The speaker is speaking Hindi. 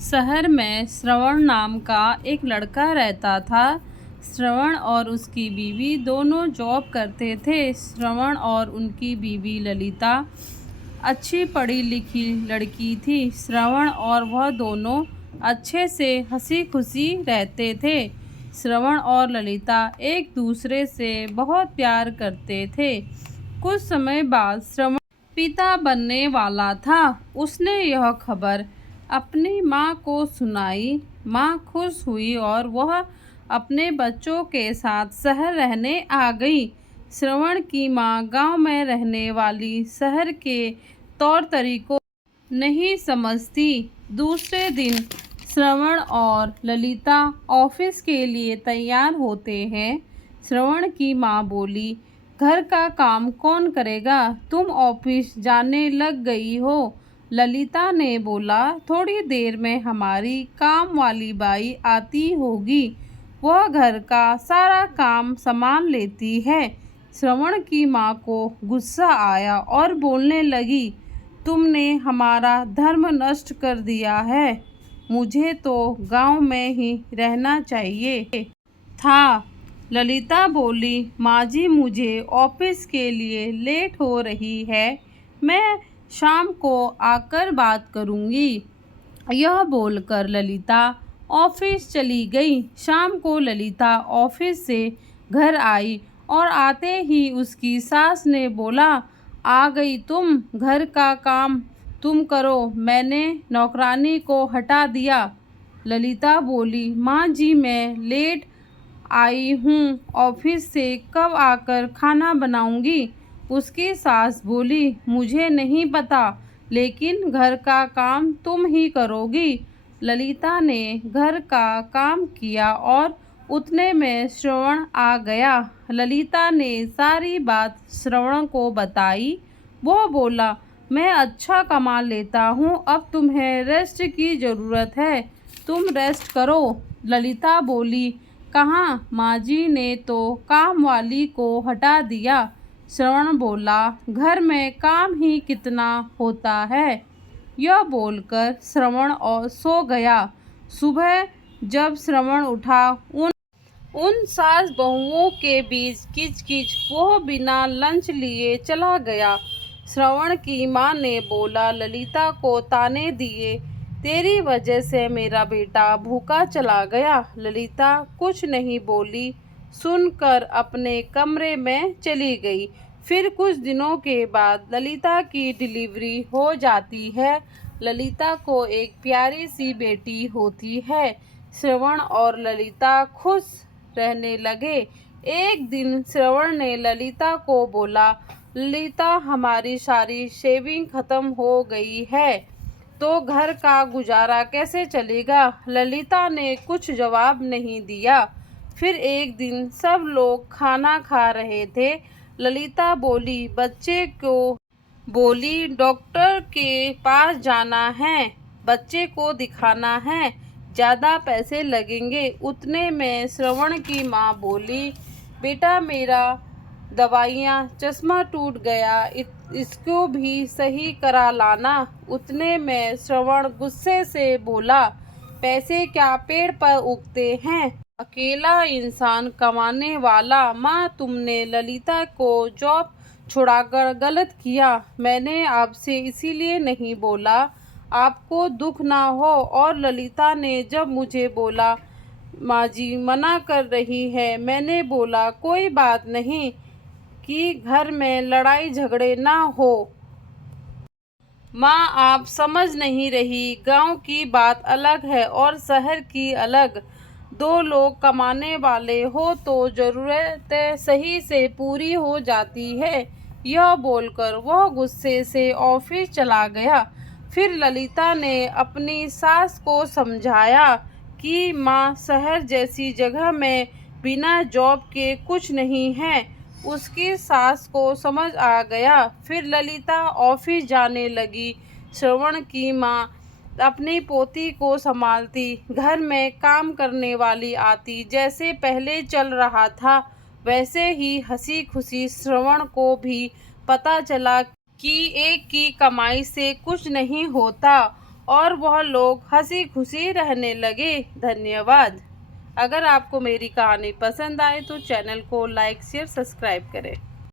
शहर में श्रवण नाम का एक लड़का रहता था। श्रवण और उसकी बीवी दोनों जॉब करते थे। श्रवण और उनकी बीवी ललिता अच्छी पढ़ी लिखी लड़की थी। श्रवण और वह दोनों अच्छे से हंसी खुशी रहते थे। श्रवण और ललिता एक दूसरे से बहुत प्यार करते थे। कुछ समय बाद श्रवण पिता बनने वाला था। उसने यह खबर अपनी माँ को सुनाई। माँ खुश हुई और वह अपने बच्चों के साथ शहर रहने आ गई। श्रवण की माँ गांव में रहने वाली शहर के तौर तरीकों नहीं समझती। दूसरे दिन श्रवण और ललिता ऑफिस के लिए तैयार होते हैं। श्रवण की माँ बोली, घर का काम कौन करेगा? तुम ऑफिस जाने लग गई हो। ललिता ने बोला, थोड़ी देर में हमारी काम वाली बाई आती होगी, वह घर का सारा काम संभाल लेती है। श्रवण की माँ को गुस्सा आया और बोलने लगी, तुमने हमारा धर्म नष्ट कर दिया है। मुझे तो गांव में ही रहना चाहिए था। ललिता बोली, माँ जी मुझे ऑफिस के लिए लेट हो रही है, मैं शाम को आकर बात करूँगी। यह बोलकर ललिता ऑफिस चली गई। शाम को ललिता ऑफिस से घर आई और आते ही उसकी सास ने बोला, आ गई तुम, घर का काम तुम करो, मैंने नौकरानी को हटा दिया। ललिता बोली, माँ जी मैं लेट आई हूँ ऑफिस से, कब आकर खाना बनाऊँगी? उसकी सास बोली, मुझे नहीं पता, लेकिन घर का काम तुम ही करोगी। ललिता ने घर का काम किया और उतने में श्रवण आ गया। ललिता ने सारी बात श्रवण को बताई। वो बोला, मैं अच्छा कमा लेता हूँ, अब तुम्हें रेस्ट की ज़रूरत है, तुम रेस्ट करो। ललिता बोली, कहाँ, माँ जी ने तो काम वाली को हटा दिया। श्रवण बोला, घर में काम ही कितना होता है। यह बोलकर श्रवण और सो गया। सुबह जब श्रवण उठा, उन सास बहुओं के बीच किच-किच, वो बिना लंच लिए चला गया। श्रवण की माँ ने बोला, ललिता को ताने दिए, तेरी वजह से मेरा बेटा भूखा चला गया। ललिता कुछ नहीं बोली, सुनकर अपने कमरे में चली गई। फिर कुछ दिनों के बाद ललिता की डिलीवरी हो जाती है। ललिता को एक प्यारी सी बेटी होती है। श्रवण और ललिता खुश रहने लगे। एक दिन श्रवण ने ललिता को बोला, ललिता हमारी सारी सेविंग खत्म हो गई है, तो घर का गुजारा कैसे चलेगा? ललिता ने कुछ जवाब नहीं दिया। फिर एक दिन सब लोग खाना खा रहे थे। ललिता बोली, बच्चे को बोली, डॉक्टर के पास जाना है, बच्चे को दिखाना है, ज़्यादा पैसे लगेंगे। उतने में श्रवण की माँ बोली, बेटा मेरा दवाइयाँ, चश्मा टूट गया, इसको भी सही करा लाना। उतने में श्रवण गुस्से से बोला, पैसे क्या पेड़ पर उगते हैं, अकेला इंसान कमाने वाला। माँ तुमने ललिता को जॉब छुड़ाकर गलत किया, मैंने आपसे इसीलिए नहीं बोला आपको दुख ना हो। और ललिता ने जब मुझे बोला, माँ जी मना कर रही है, मैंने बोला कोई बात नहीं, कि घर में लड़ाई झगड़े ना हो। माँ आप समझ नहीं रही, गांव की बात अलग है और शहर की अलग। दो लोग कमाने वाले हो तो ज़रूरतें सही से पूरी हो जाती है। यह बोलकर वह गुस्से से ऑफिस चला गया। फिर ललिता ने अपनी सास को समझाया कि माँ शहर जैसी जगह में बिना जॉब के कुछ नहीं है। उसकी सास को समझ आ गया। फिर ललिता ऑफिस जाने लगी। श्रवण की माँ अपनी पोती को संभालती, घर में काम करने वाली आती। जैसे पहले चल रहा था वैसे ही हंसी खुशी। श्रवण को भी पता चला कि एक की कमाई से कुछ नहीं होता और वह लोग हंसी खुशी रहने लगे। धन्यवाद। अगर आपको मेरी कहानी पसंद आए तो चैनल को लाइक शेयर सब्सक्राइब करें।